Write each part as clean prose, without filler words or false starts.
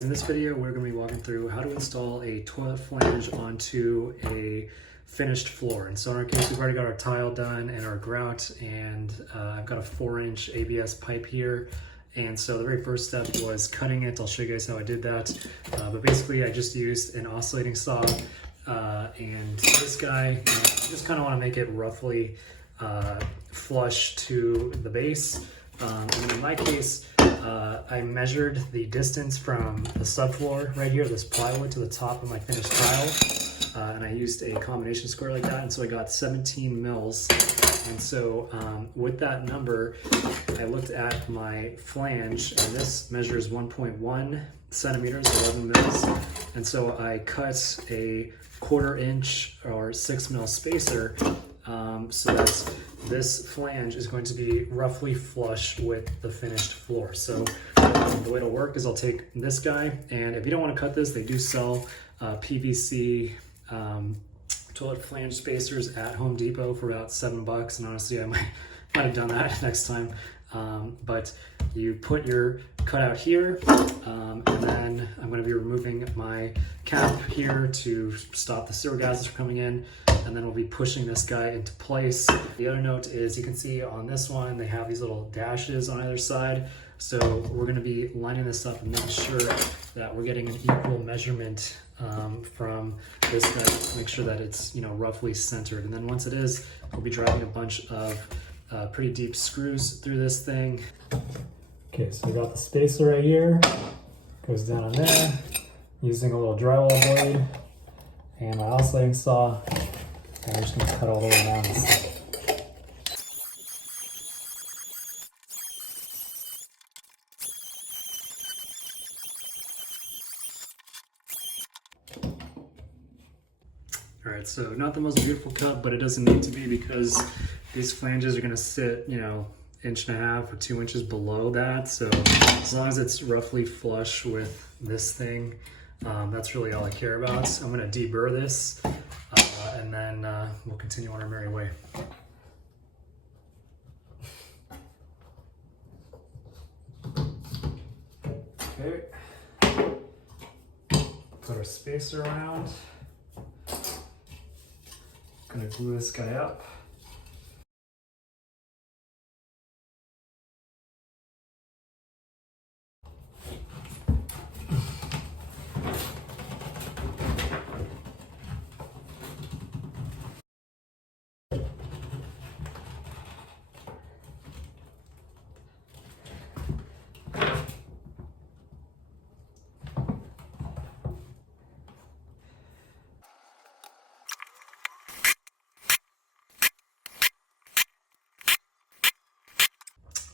In this video, we're going to be walking through how to install a toilet flange onto a finished floor. And so in our case, we've already got our tile done and our grout, and I've got a 4-inch ABS pipe here. And so the very first step was cutting it. I'll show you guys how I did that. But basically, I just used an oscillating saw and this guy. I just kind of want to make it roughly flush to the base. And in my case, I measured the distance from the subfloor right here, this plywood, to the top of my finished tile, and I used a combination square like that, and so I got 17 mils. And so with that number, I looked at my flange, and this measures 1.1 centimeters, 11 mils, and so I cut a 1/4 inch or 6 mil spacer so that this flange is going to be roughly flush with the finished floor. So the way it'll work is I'll take this guy, and if you don't want to cut this, they do sell PVC toilet flange spacers at Home Depot for about $7, and honestly I might have done that next time. But you put your cutout here, and then I'm going to be removing my cap here to stop the sewer gases from coming in, and then we'll be pushing this guy into place. The other note is you can see on this one they have these little dashes on either side, so we're going to be lining this up and making sure that we're getting an equal measurement from this guy to make sure that it's, you know, roughly centered. And then once it is, we'll be driving a bunch of pretty deep screws through this thing. Okay, so we got the spacer right here, goes down on there, using a little drywall blade and my oscillating saw, and I'm just going to cut all the way down this thing. All right, so not the most beautiful cut, but it doesn't need to be because these flanges are going to sit, you know, 1.5 or 2 inches below that. So as long as it's roughly flush with this thing, that's really all I care about. I'm going to deburr this, and then we'll continue on our merry way. Okay, put our spacer around. Gonna glue this guy up.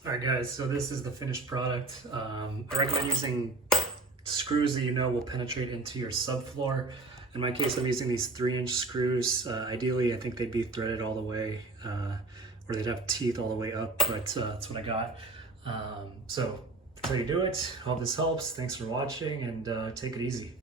Alright guys, so this is the finished product. I recommend using screws that you know will penetrate into your subfloor. In my case, I'm using these 3-inch screws. Ideally, I think they'd be threaded all the way, or they'd have teeth all the way up, but that's what I got. So that's how you do it. Hope this helps. Thanks for watching, and take it easy.